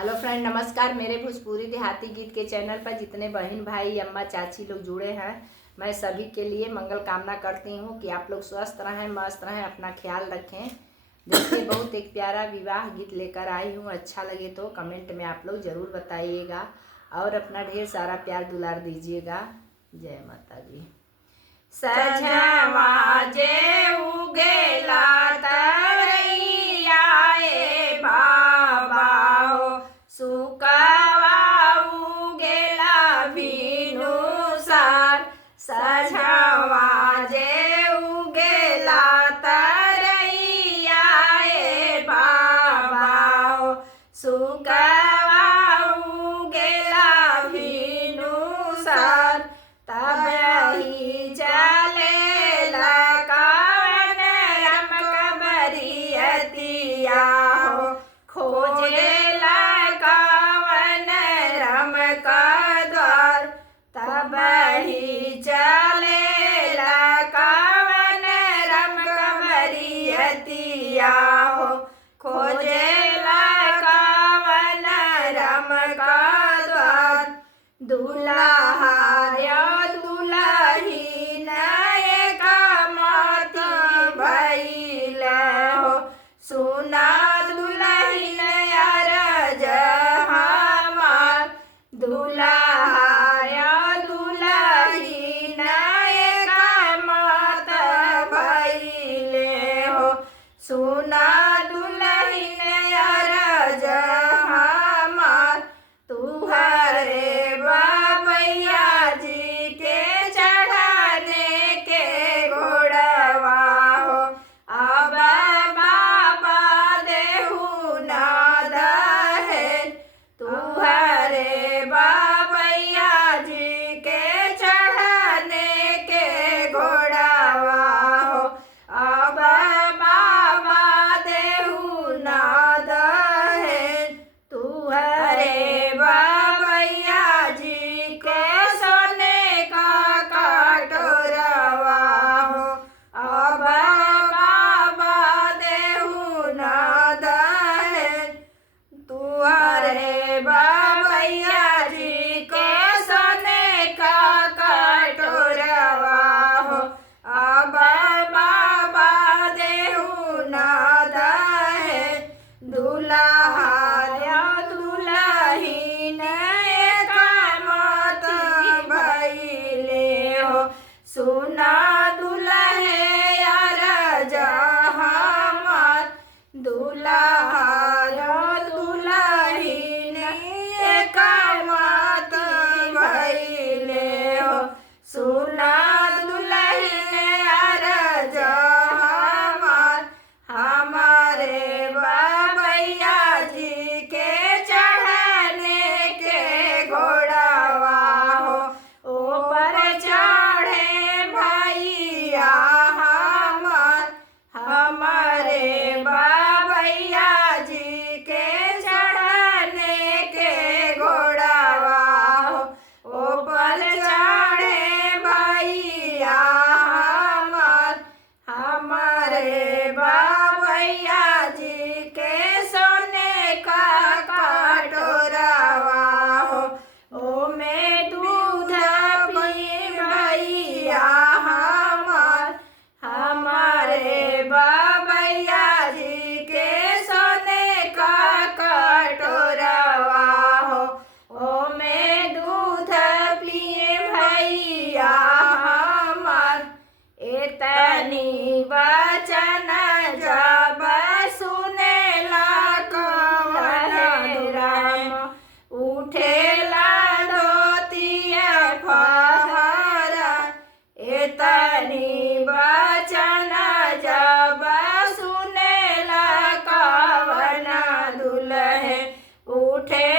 Hello friend, नमस्कार। मेरे भोजपुरी देहाती गीत के चैनल पर जितने बहन भाई अम्मा चाची लोग जुड़े हैं, मैं सभी के लिए मंगल कामना करती हूँ कि आप लोग स्वस्थ रहें, मस्त रहें, अपना ख्याल रखें। देखिए, बहुत एक प्यारा विवाह गीत लेकर आई हूँ। अच्छा लगे तो कमेंट में आप लोग ज़रूर बताइएगा और अपना ढेर सारा प्यार दुलार दीजिएगा। जय माता दी। सजवा जे उगेला तरैया ए बाबा हो, सुकवा उगेला भिनुसार। सजवा जे उगेला तरैया ए बाबा हो, सुकवा उगेला भिनुसार। तब ही चलेला कवन रम कबरियतिया हो, खोजेला कवन रम का द्वार। तब ही चलेला कवन रम कबरियतिया हो, खोजेला कवन रम का द्वार। दुल्हा दुल्हीन एक माती भइल हो, सुना दुल्हीन अरज हमार। दुल्हा दुल्हीन एक मात भइल हो, सुना दुल्हीन अरज हमार। तुहरे बाबैया जी के चढ़ाने के घोड़वा हो, अब बाबा देहु ना दहेज। तुहरे बाबैया जी के चढ़ाने के घोड़वा हो, अब बाबा देहु ना दहेज। तुहरे बाबैया जी के सोने का कटोरवा हो, अब बाबा देहु ना दहेज। तुहरे बाबैया जी के सोने का कटोरवा हो, अब बाबा देहु ना दहेज। दुल्हा दुल्हीन एक माती भइले हो, सुना दुल्हे अरज हमार। दुल्हा दुल्हीन एक माती भइले हो, सुना दुल्हीन अरज हमार। हमारे बाबैया जी के चढ़ाने के घोड़वा हो, ऊपर चढ़े भैया हमार। हमारे बाबैया जी के चढ़ाने के घोड़वा हो, ऊपर चढ़े भैया हमार। हमारे बाबैया जी के सोने का कटोरवा हो, ओमे दूध पी भैया हमार। हमारे बाबैया जी के सोने का कटोरवा हो, ओमे दूध पिए भैया हमार। एतनी वचन जब सुनेला कवन राम, उठेला धोतिया फहरा। एतनी वचन जब सुनेला कवन दुल्हे, उठे